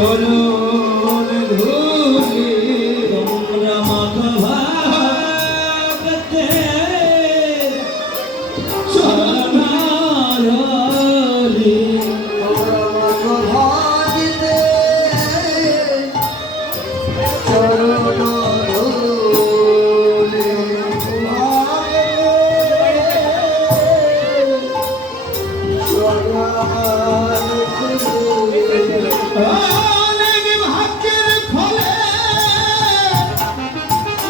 চরণ ধুলি তোমরা মাধবাগতে চরণারলি তোমরা মাধবাগতে চরণারলি অনেক ভাগ্যের ফলে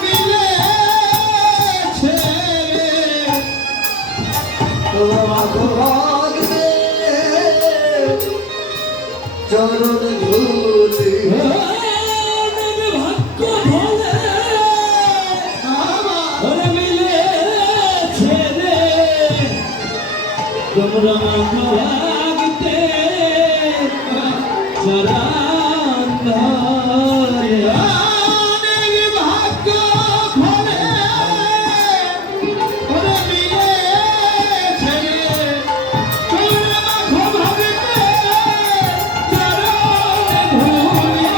মিলেছে তোমরা মাধবাগতে চরণ ধুলি অনেক ভাগ্য ফলে আমার মিলেছে রে তোমরা মাধবাগতে চরণ ধরে অনেক ভাগ্য ফলে ওরে মিলেছে রে তোমরা মাধবাগতে চরণ ধরে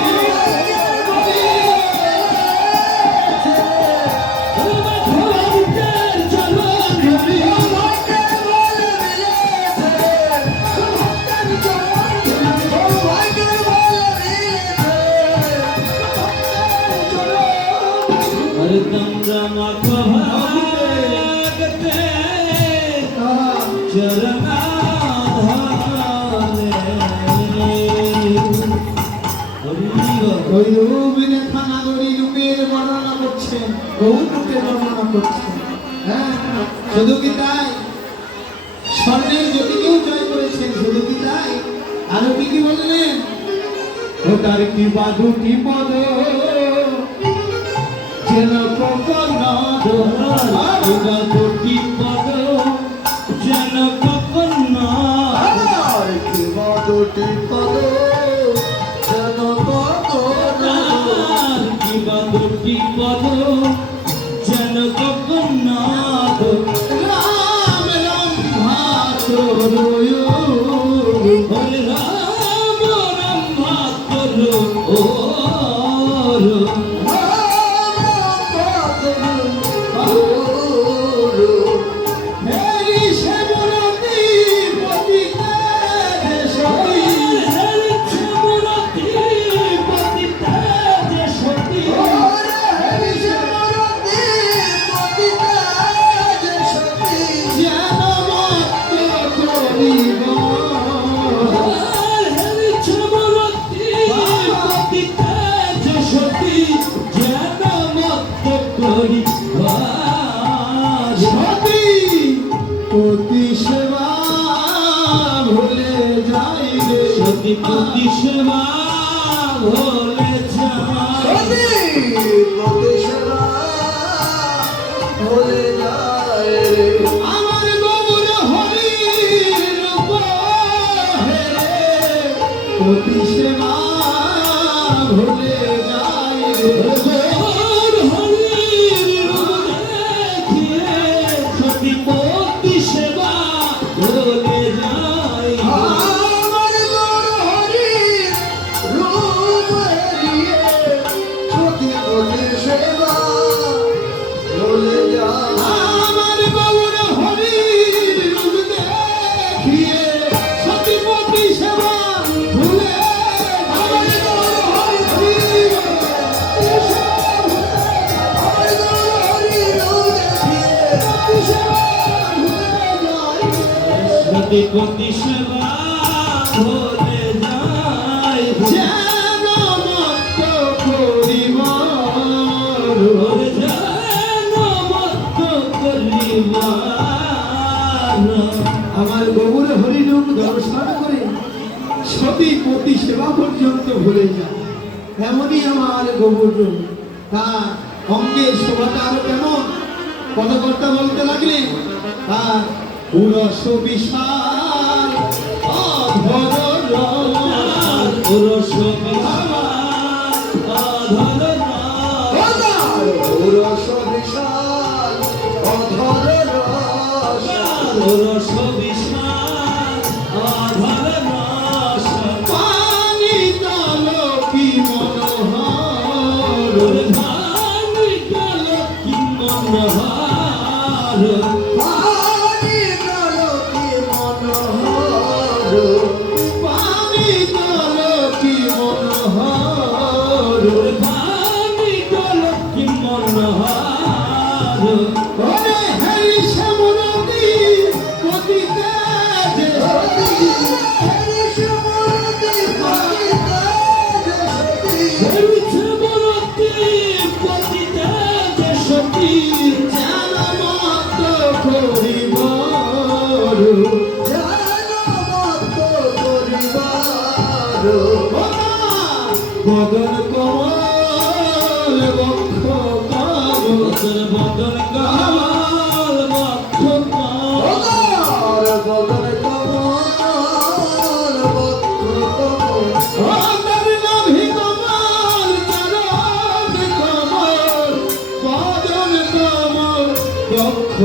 বর্ণনা করছেন গৌরূপের বর্ণনা করছেন। হ্যাঁ, শুধু কি তাই? স্বর্ণের জ্যোতিকেও জয় করেছেন। শুধু কি তাই? আরো কি কি বললেন? ওটার কি বাধু কি পদ যেন কখন কি পদ যেন কখন কি মধুটি পদ যেন কখন কি বাধুটি পদ যেন কখন রাম রাম ভাত রয় বলে রাম রাম ভাত ও মেরি সেবরতি পতিতে দেশতি মেরি সেবরতি পতিতে দেশতি মেরি সেবরতি পতিতে দেশতি যেন মত করিব মেরি সেবরতি পতিতে দেশতি যেন মত করিব সতী পতি সেবা ভুলে যাই রে সতী পতি সেবা ভুলে যাই পতি সেবা ভুলে যায় রে আমার গৌর হরির রূপ হেরে পতি সেবা ভুলে যাই রে গৌর হরির রূপ দেখিয়ে সতী পতি সেবা ভুলে যাই আমার গৌর হরির রূপ হারিয়ে সতী পতি সেবা ভুলে যায় আমার গৌর হরির রূপ দেখিয়ে সতীপতি সেবা ভুলে আমার গৌর হরির আমার গৌর হরির রূপ দেখিয়ে সতীপতি সেবা ভুলে যাই যেন মত করিব যেন মত করিব আমার গৌর হরিরূপ দর্শন করে সতীপতি সেবা পর্যন্ত ভুলে যায়। এমনই আমার গৌর রূপ। তার অঙ্গের শোভাটা আরো কেমন পদকর্তা বলতে লাগলেন। তার পুরস বিশাল অধর পুরস বিশাল অধর রস বিশাল অধর রস রস বিশাল অধর রস পানি তল মনোহর পানি নলকি মনোহর পানি তোলো কি মনোহর পানি তোল কি মনোহর ওরে হরি শ্যামরতি পতিতে যে হইছে বরতি পতিতা যে সতী জানমত করিব বদন কমল বক্ষ পাব তোর বদন কাল বক্ষ অন্তর নাভি কমল চরণ কমল বদন কমল বক্ষ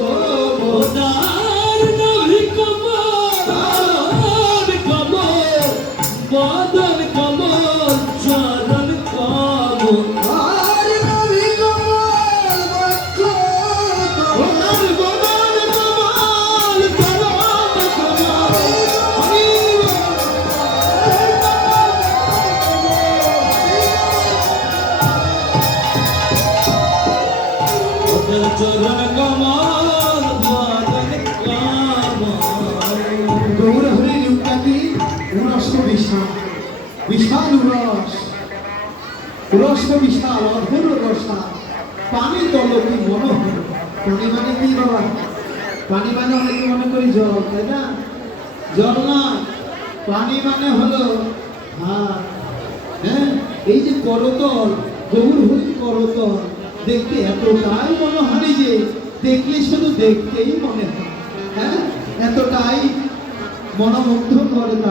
কমল ওদার নভি কমল কমল বদন কমল চরণ কমল ওনার বদন কমল চরণ কমল ওদের চরণ কমল বদন কমল গৌর হরি রূপকাতি উরস বিশাল বিশাল উরস উরস বিশাল অধুর রসা পানি তলকি মনোহর পানি মানে কি বাবা পানি মানে অনেকে মনে করি জল তাই না জল না পানি মানে হলো হাত হ্যাঁ এই যে করতল গৌর হরি করতল দেখতে এতটাই মনোহারি যে দেখলে শুধু দেখতেই মনে হয় হ্যাঁ এতটাই মনোমুগ্ধ করে তা